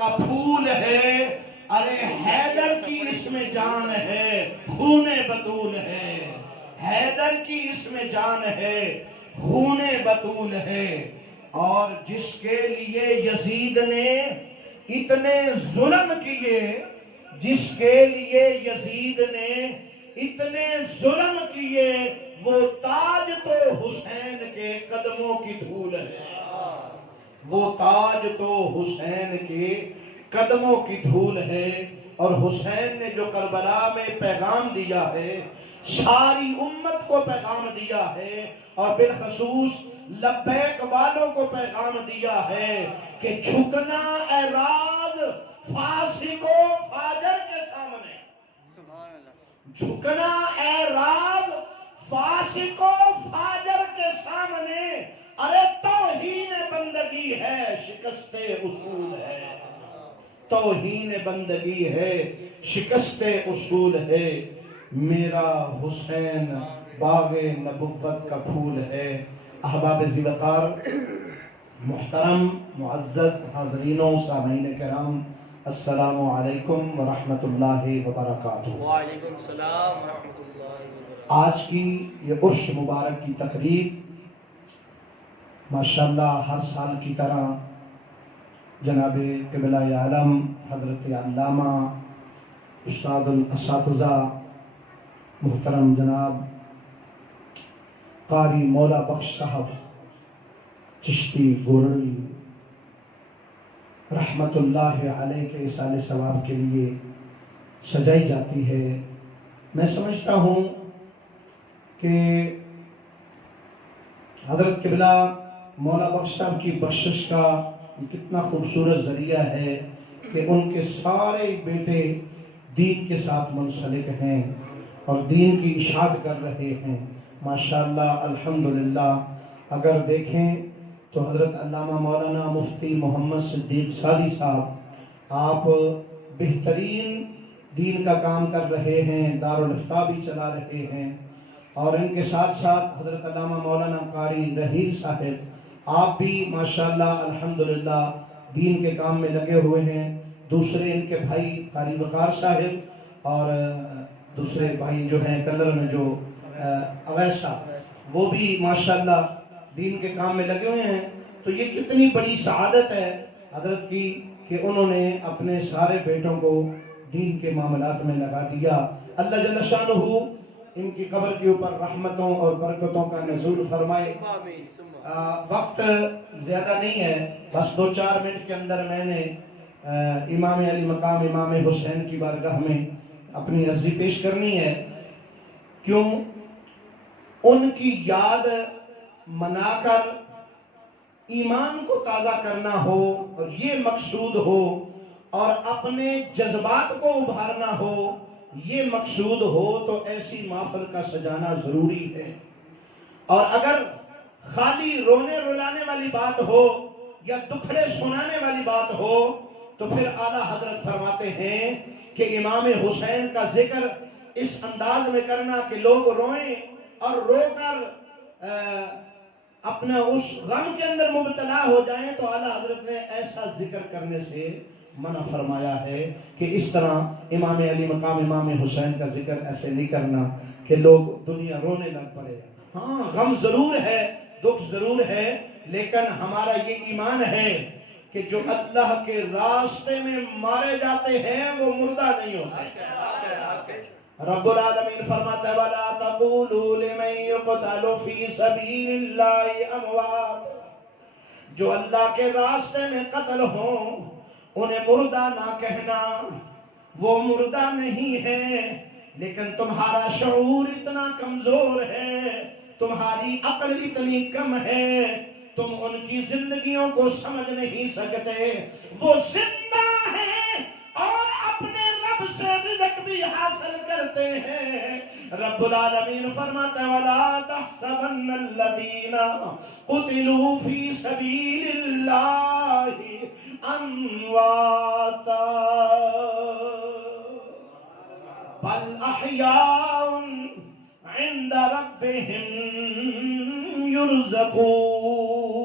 کا پھول ہے، ارے حیدر کی اس میں جان ہے، خون بطول ہے، حیدر کی اس میں جان ہے، خون بطول ہے۔ اور جس کے لیے یزید نے اتنے ظلم کیے، جس کے لیے یزید نے اتنے ظلم کیے، وہ تاج تو حسین کے قدموں کی دھول ہے، وہ تاج تو حسین کے قدموں کی دھول ہے۔ اور حسین نے جو کربلا میں پیغام دیا ہے، ساری امت کو پیغام دیا ہے، اور بالخصوص لبیک والوں کو پیغام دیا ہے کہ جھکنا اے راز فاسق و فاجر کے سامنے، جھکنا اے راز فاسق و فاجر کے سامنے، ارے توہین بندگی ہے، شکست اصول ہے، توہین بندگی ہے، شکست اصول ہے۔ میرا حسین باغ نبوت کا پھول ہے۔ احباب ذی وقار، محترم معزز حاضرین و سامعین کرام، السلام علیکم ورحمۃ اللہ وبرکاتہ۔ وعلیکم السلام ورحمۃ اللہ وبرکاتہ۔ آج کی یہ عرش مبارک کی تقریب ماشاءاللہ ہر سال کی طرح جناب قبلہ عالم حضرت علامہ استاد الاساتذہ محترم جناب قاری مولا بخش صاحب چشتی گورڑی رحمت اللہ علیہ کے اصال ثواب کے لیے سجائی جاتی ہے۔ میں سمجھتا ہوں کہ حضرت قبلہ مولا بخش صاحب کی بخشش کا یہ کتنا خوبصورت ذریعہ ہے کہ ان کے سارے بیٹے دین کے ساتھ منسلک ہیں اور دین کی اشاعت کر رہے ہیں۔ ماشاءاللہ الحمدللہ اگر دیکھیں تو حضرت علامہ مولانا مفتی محمد صدیق سالی صاحب آپ بہترین دین کا کام کر رہے ہیں، دارالافتاء بھی چلا رہے ہیں، اور ان کے ساتھ ساتھ حضرت علامہ مولانا قاری رحیل صاحب آپ بھی ماشاءاللہ الحمدللہ دین کے کام میں لگے ہوئے ہیں۔ دوسرے ان کے بھائی قاری وقار صاحب اور دوسرے بھائی جو ہیں کلر میں جو اویس صاحب، وہ بھی ماشاءاللہ دین کے کام میں لگے ہوئے ہیں۔ تو یہ کتنی بڑی سعادت ہے حضرت کی کہ انہوں نے اپنے سارے بیٹوں کو دین کے معاملات میں لگا دیا۔ اللہ جل شانہ ان کی قبر کے اوپر رحمتوں اور برکتوں کا نزول فرمائے۔ وقت زیادہ نہیں ہے، بس 2-4 منٹ کے اندر میں نے امام علی مقام امام حسین کی بارگاہ میں اپنی عرضی پیش کرنی ہے۔ کیوں؟ ان کی یاد منا کر ایمان کو تازہ کرنا ہو اور یہ مقصود ہو، اور اپنے جذبات کو ابھارنا ہو یہ مقصود ہو، تو ایسی محفل کا سجانا ضروری ہے۔ اور اگر خالی رونے رلانے والی بات ہو یا دکھڑے سنانے والی بات ہو تو پھر اعلیٰ حضرت فرماتے ہیں کہ امام حسین کا ذکر اس انداز میں کرنا کہ لوگ روئیں اور رو کر اپنا اس غم کے اندر مبتلا ہو جائیں، تو اعلیٰ حضرت نے ایسا ذکر کرنے سے منع فرمایا ہے کہ اس طرح امام علی مقام امام حسین کا ذکر ایسے نہیں کرنا کہ لوگ دنیا رونے لگ پڑے۔ ہاں غم ضرور ہے، دکھ ضرور ہے، لیکن ہمارا یہ ایمان ہے کہ جو اللہ کے راستے میں مارے جاتے ہیں وہ مردہ نہیں ہوتے۔ رب العالمین فرماتا ہے وَلَا تَقُولُوا لِمَن يُقْتَلُ فِي سَبِيلِ اللَّهِ أَمْوَاتٌ، جو اللہ کے راستے میں قتل ہوں انہیں مردہ نہ کہنا، وہ مردہ نہیں ہے، لیکن تمہارا شعور اتنا کمزور ہے، تمہاری عقل اتنی کم ہے، تم ان کی زندگیوں کو سمجھ نہیں سکتے۔ وہ زندہ ہیں اور اپنے رب سے رزق بھی حاصل کرتے ہیں۔ رب العالمین فرماتا ہے وَلَا تَحْسَبَنَّ الَّذِينَ قُتِلُوا فِي سَبِيلِ اللَّهِ أَمْوَاتًا بَلْ أَحْيَاءٌ عِندَ رَبِّهِمْ يُرْزَقُونَ۔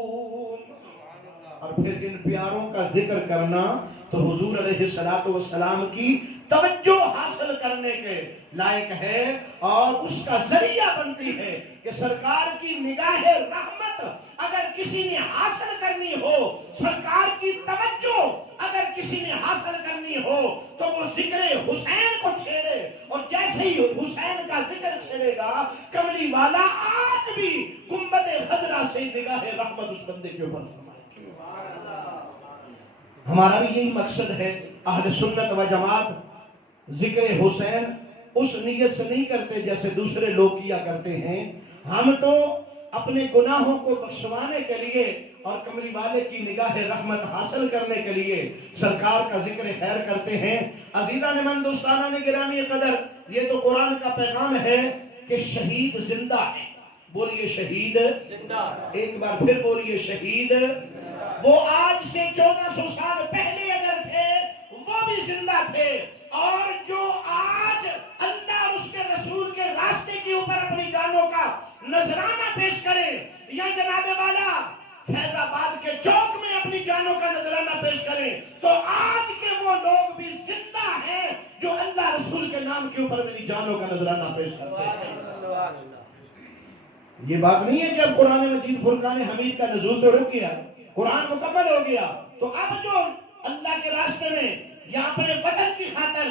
اور پھر ان پیاروں کا ذکر کرنا تو حضور علیہ الصلوۃ والسلام کی توجہ حاصل کرنے کے لائق ہے، اور اس کا ذریعہ بنتی ہے کہ سرکار کی نگاہ رحمت اگر کسی نے حاصل کرنی ہو، سرکار کی توجہ اگر کسی نے حاصل کرنی ہو تو وہ ذکر حسین کو چھیڑے، اور جیسے ہی حسین کا ذکر چھیڑے گا کملی والا آج بھی گنبد خضرا سے نگاہ رحمت اس بندے کے اوپر فرمائے۔ ہمارا بھی یہی مقصد ہے، اہل سنت و جماعت ذکر حسین اس نیت سے نہیں کرتے جیسے دوسرے لوگ کیا کرتے ہیں۔ ہم تو اپنے گناہوں کو بخشوانے کے لیے اور کملی والے کی نگاہ رحمت حاصل کرنے کے لیے سرکار کا ذکر خیر کرتے ہیں۔ عزیزان من، دوستانہ گرامی قدر، یہ تو قرآن کا پیغام ہے کہ شہید زندہ ہے۔ بولیے شہید زندہ، ایک بار پھر بولیے شہید۔ وہ آج سے 1400 سال پہلے اگر تھے وہ بھی زندہ تھے، اور جو آج اللہ اور اس کے رسول کے راستے کے اوپر اپنی جانوں کا نذرانہ پیش کرے، یا جناب والا فیض آباد کے چوک میں اپنی جانوں کا نذرانہ پیش کریں، تو آج کے وہ لوگ بھی زندہ ہیں جو اللہ رسول کے نام کے اوپر اپنی جانوں کا نذرانہ پیش کرتے ہیں۔ یہ بات نہیں ہے کہ اب قرآن مجید فرقان حمید کا نزول تو رک گیا، قرآن مکمل ہو گیا، تو اب جو اللہ کے راستے میں یا اپنے وطن کی خاطر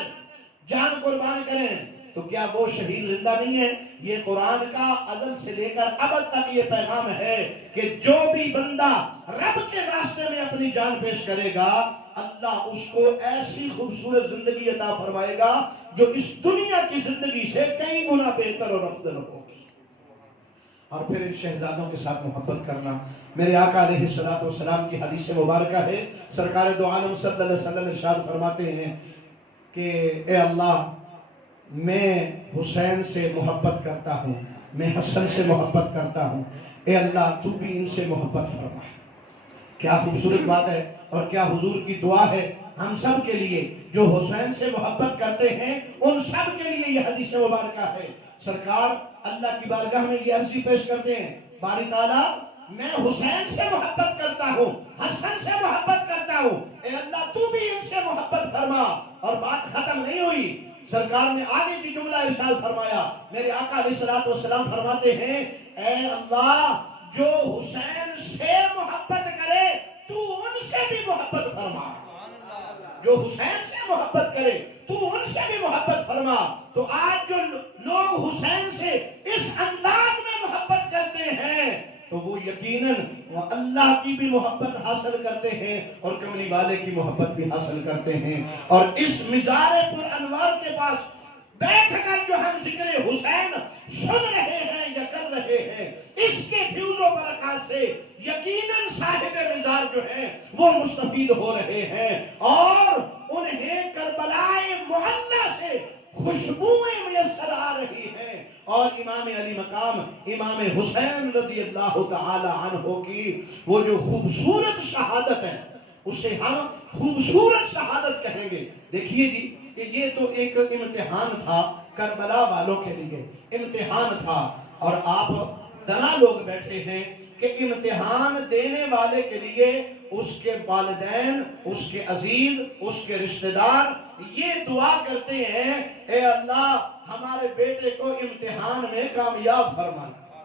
جان قربان کریں تو کیا وہ شہید زندہ نہیں ہے؟ یہ قرآن کا ازل سے لے کر ابد تک یہ پیغام ہے کہ جو بھی بندہ رب کے راستے میں اپنی جان پیش کرے گا، اللہ اس کو ایسی خوبصورت زندگی عطا فرمائے گا جو اس دنیا کی زندگی سے کئی گنا بہتر اور افضل ہوگی۔ اور پھر ان شہزادوں کے ساتھ محبت کرنا، میرے آقا علیہ الصلوۃ والسلام کی حدیث مبارکہ ہے، سرکار دو عالم صلی اللہ علیہ وسلم ارشاد فرماتے ہیں کہ اے اللہ، میں حسین سے محبت کرتا ہوں، میں حسن سے محبت کرتا ہوں، اے اللہ تو بھی ان سے محبت فرما۔ کیا خوبصورت بات ہے، اور کیا حضور کی دعا ہے ہم سب کے لیے جو حسین سے محبت کرتے ہیں، ان سب کے لیے یہ حدیث مبارکہ ہے۔ سرکار اللہ کی بارگاہ میں یہ عرضی پیش کرتے ہیں، باری تعالیٰ میں حسین سے محبت کرتا ہوں، حسن سے محبت کرتا ہوں، اے اللہ تو بھی ان سے محبت فرما۔ اور بات ختم نہیں ہوئی، سرکار نے آگے کی جملہ ارشاد فرمایا، میرے آقا علیہ الصلوۃ والسلام فرماتے ہیں، اے اللہ جو حسین سے محبت کرے تو ان سے بھی محبت فرما، جو حسین سے محبت کرے تو ان سے بھی محبت فرما۔ تو آج جو لوگ حسین سے اس انداز میں محبت کرتے ہیں تو وہ یقیناً وہ اللہ کی بھی محبت حاصل کرتے ہیں اور کملی والے کی محبت بھی حاصل کرتے ہیں۔ اور اس مزار پر انوار کے پاس بیٹھ کر جو ہم ذکر حسین سن رہے ہیں یا کر رہے ہیں، اس کے فیوز و برکات سے یقیناً صاحب مزار جو ہیں وہ مستفید ہو رہے ہیں، اور انہیں کربلائے معلی سے خوشبوئیں میسر آ رہی ہیں، اور امام علی مقام امام حسین رضی اللہ تعالی عنہ کی وہ جو خوبصورت شہادت ہے اسے ہم خوبصورت شہادت کہیں گے۔ دیکھیے جی کہ یہ تو ایک امتحان تھا کربلا والوں کے لیے، امتحان تھا، اور آپ دنا لوگ بیٹھے ہیں کہ امتحان دینے والے کے لیے اس کے والدین، اس کے عزیز، اس کے رشتہ دار یہ دعا کرتے ہیں، اے اللہ ہمارے بیٹے کو امتحان میں کامیاب فرمانا۔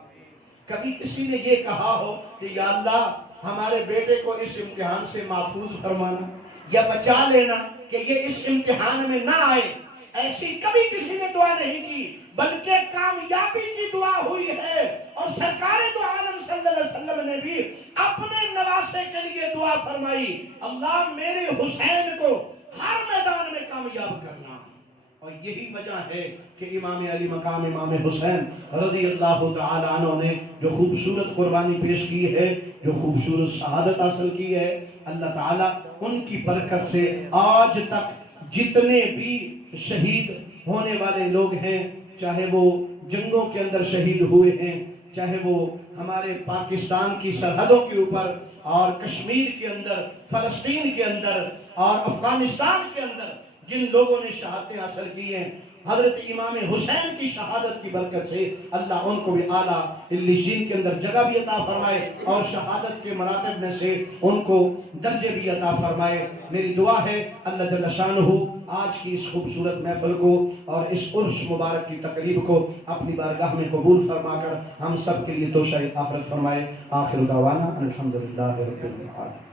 کبھی کسی نے یہ کہا ہو کہ یا اللہ ہمارے بیٹے کو اس امتحان سے محفوظ فرمانا یا بچا لینا کہ یہ اس امتحان میں نہ آئے؟ ایسی کبھی کسی نے دعا نہیں کی، بلکہ کامیابی کی دعا ہوئی ہے، اور سرکار دو عالم صلی اللہ علیہ وسلم نے بھی اپنے نواسے کے لیے دعا فرمائی، اللہ میرے حسین کو ہر میدان میں کامیاب کرنا۔ اور یہی وجہ ہے کہ امام علی مقام امام حسین رضی اللہ تعالی عنہ نے جو خوبصورت قربانی پیش کی ہے، جو خوبصورت شہادت حاصل کی ہے، اللہ تعالیٰ ان کی برکت سے آج تک جتنے بھی شہید ہونے والے لوگ ہیں، چاہے وہ جنگوں کے اندر شہید ہوئے ہیں، چاہے وہ ہمارے پاکستان کی سرحدوں کے اوپر اور کشمیر کے اندر، فلسطین کے اندر اور افغانستان کے اندر جن لوگوں نے شہادتیں حاصل کی ہیں، حضرت امام حسین کی شہادت کی برکت سے اللہ ان کو بھی اعلیٰ علیین کے اندر جگہ بھی عطا فرمائے اور شہادت کے مراتب میں سے ان کو درجے بھی عطا فرمائے۔ میری دعا ہے اللہ جل شانہ آج کی اس خوبصورت محفل کو اور اس عرس مبارک کی تقریب کو اپنی بارگاہ میں قبول فرما کر ہم سب کے لیے توشہ آخرت فرمائے۔ آخر دعوانا الحمدللہ رب العالمین۔